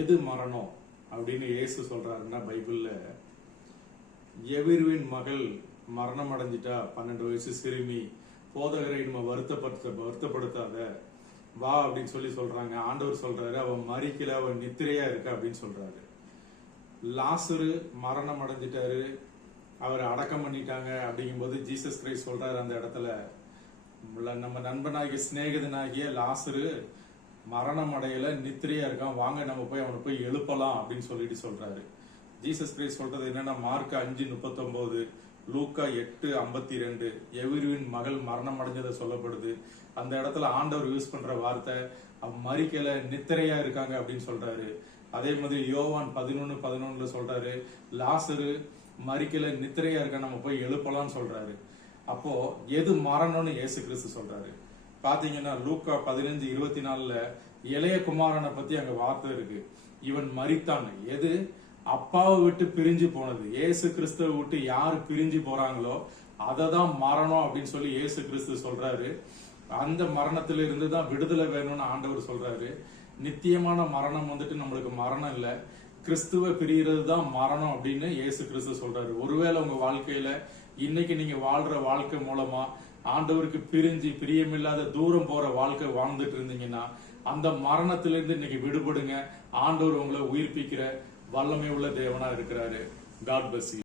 எது மரணம் அப்படின்னு இயேசு சொல்றாருன்னா பைபிள்ல, எவிர்வின் மகள் மரணம் அடைஞ்சிட்டா, 12 வயசு சிறுமி, போதகரை நம்ம வருத்தப்படுத்தாத வா அப்படின்னு சொல்றாங்க. ஆண்டவர் சொல்றாரு, அவன் மரிக்கல, அவன் நித்திரையா இருக்க அப்படின்னு சொல்றாரு. லாசரு மரணம் அடைஞ்சிட்டாரு, அவரை அடக்கம் பண்ணிட்டாங்க அப்படிங்கும் போது ஜீசஸ் கிரைஸ்ட் சொல்றாரு அந்த இடத்துல, நம்ம நண்பனாகிய சிநேகிதனாகிய லாசரு மரணம் அடையல, நித்திரையா இருக்கான், வாங்க நம்ம போய் அவனை போய் எழுப்பலாம் அப்படின்னு சொல்றாரு. ஜீசஸ் கிரைஸ்ட் சொல்றது என்னன்னா, மார்க் 5:39, லூக்கா 8:52, எவிர்வின் மகள் மரணம் அடைஞ்சதை சொல்லப்படுது. அந்த இடத்துல ஆண்டவர் யூஸ் பண்ற வார்த்தை அவன் மரிக்கல, நித்திரையா இருக்காங்க அப்படின்னு சொல்றாரு. அதே மாதிரி யோவான் 11:11 சொல்றாரு, லாசரு மரிக்கல, நித்திரையா இருக்க, நம்ம போய் எழுப்பலாம்னு சொல்றாரு. அப்போ எது மரணம்னு இயேசு கிறிஸ்து சொல்றாரு. பாத்தீங்கன்னா லூக்கா 15:24 இளைய குமாரனை பத்தி அங்க வார்த்தை இருக்கு. இவன் மரித்தான். எது? அப்பாவை விட்டு பிரிஞ்சு போனது. இயேசு கிறிஸ்துவை விட்டு யாரு பிரிஞ்சு போறாங்களோ அததான் மரணம் அப்படின்னு சொல்லி இயேசு கிறிஸ்து சொல்றாரு. அந்த மரணத்தில இருந்து தான் விடுதலை வேணும்னு ஆண்டவர் சொல்றாரு. நித்தியமான மரணம் வந்துட்டு நம்மளுக்கு மரணம் இல்ல, கிறிஸ்துவ பிரிகிறது தான் மரணம் அப்படின்னு இயேசு கிறிஸ்து சொல்றாரு. ஒருவேளை உங்க வாழ்க்கையில இன்னைக்கு நீங்க வாழ்ற வாழ்க்கை மூலமா ஆண்டவருக்கு பிரிஞ்சு பிரியமில்லாத தூரம் போற வாழ்க்கை வாழ்ந்துட்டு இருந்தீங்கன்னா, அந்த மரணத்திலிருந்து இன்னைக்கு விடுபடுங்க. ஆண்டவர் உங்களை உயிர்ப்பிக்கிற வல்லமை உள்ள தேவனா இருக்கிறாரு. God bless you.